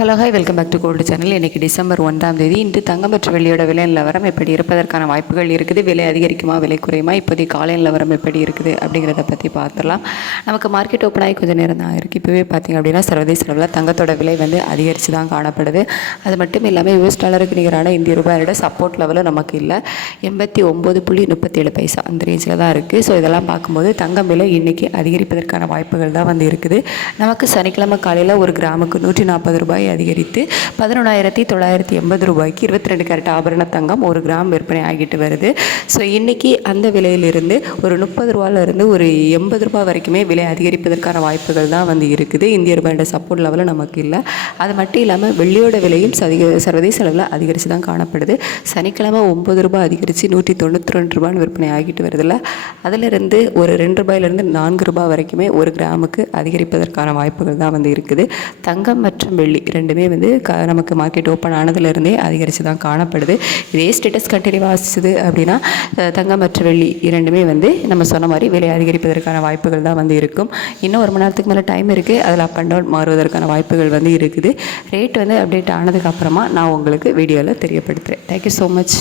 Hello hi welcome back to gold channel. இன்றைக்கி December 1ஆம் தேதி. இன்று தங்கம் மற்றும் வெள்ளியோட விலை நிலவரம் எப்படி இருப்பதற்கான வாய்ப்புகள் இருக்குது, விலை அதிகரிக்குமா விலை குறையுமா, இப்போதைக்கு காலை நிலவரம் எப்படி இருக்குது அப்படிங்கிறத பற்றி பார்த்துடலாம். நமக்கு மார்க்கெட் ஓப்பன் ஆகி கொஞ்சம் நேரம் தான் இருக்குது. இப்போவே பார்த்திங்க அப்படின்னா சர்வதேச அளவில் தங்கத்தோட விலை அதிகரித்து தான் காணப்படுது. அது மட்டும் இல்லாமல் யூஎஸ் டாலருக்கு நிகரான இந்திய ரூபாயோட சப்போர்ட் லெவலில் நமக்கு இல்லை, 89.37 அந்த ரேஞ்சில் தான் இருக்குது. ஸோ இதெல்லாம் பார்க்கும்போது தங்கம் விலை இன்றைக்கி அதிகரிப்பதற்கான வாய்ப்புகள் தான் இருக்குது. நமக்கு சனிக்கிழமை காலையில் ஒரு கிராமுக்கு 140 ரூபாய் அதிகரித்து 11,980 ரூபாய்க்கு 22 கேரட் ஆபரண தங்கம் ஒரு கிராம் விற்பனை ஆகிட்டு வருது. ஸோ இன்றைக்கி அந்த விலையிலிருந்து ஒரு 30 ரூபாயிலிருந்து ஒரு 80 ரூபாய் வரைக்குமே விலை அதிகரிப்பதற்கான வாய்ப்புகள் தான் இருக்குது. இந்திய ரூபாயோட சப்போர்ட் லெவலில் நமக்கு இல்லை. அது மட்டும் இல்லாமல் வெள்ளியோட விலையும் சர்வதேச அளவில் அதிகரித்து தான் காணப்படுது. சனிக்கிழமை 9 ரூபாய் அதிகரித்து 192 ரூபான்னு விற்பனை ஆகிட்டு வருதில்ல, அதிலிருந்து ஒரு 2 ரூபாயிலிருந்து 4 ரூபாய் வரைக்குமே ஒரு கிராமுக்கு அதிகரிப்பதற்கான வாய்ப்புகள் தான் இருக்குது. தங்கம் மற்றும் வெள்ளி ரெண்டுமே நமக்கு மார்க்கெட் ஓப்பன் ஆனதுலேருந்தே அதிகரித்து தான் காணப்படுது. இதே ஸ்டேட்டஸ் கண்டினியூ ஆச்சுது அப்படின்னா தங்கம் மற்றும் வெள்ளி இரண்டுமே நம்ம சொன்ன மாதிரி விலை அதிகரிப்பதற்கான வாய்ப்புகள் தான் இருக்கும். இன்னும் ஒரு மணி நேரத்துக்கு மேலே டைம் இருக்குது. அதில் அப் அண்ட் டவுன் மாறுவதற்கான வாய்ப்புகள் இருக்குது. ரேட் அப்டேட் ஆனதுக்கப்புறமா நான் உங்களுக்கு வீடியோவில் தெரியப்படுத்துகிறேன். Thank you so much.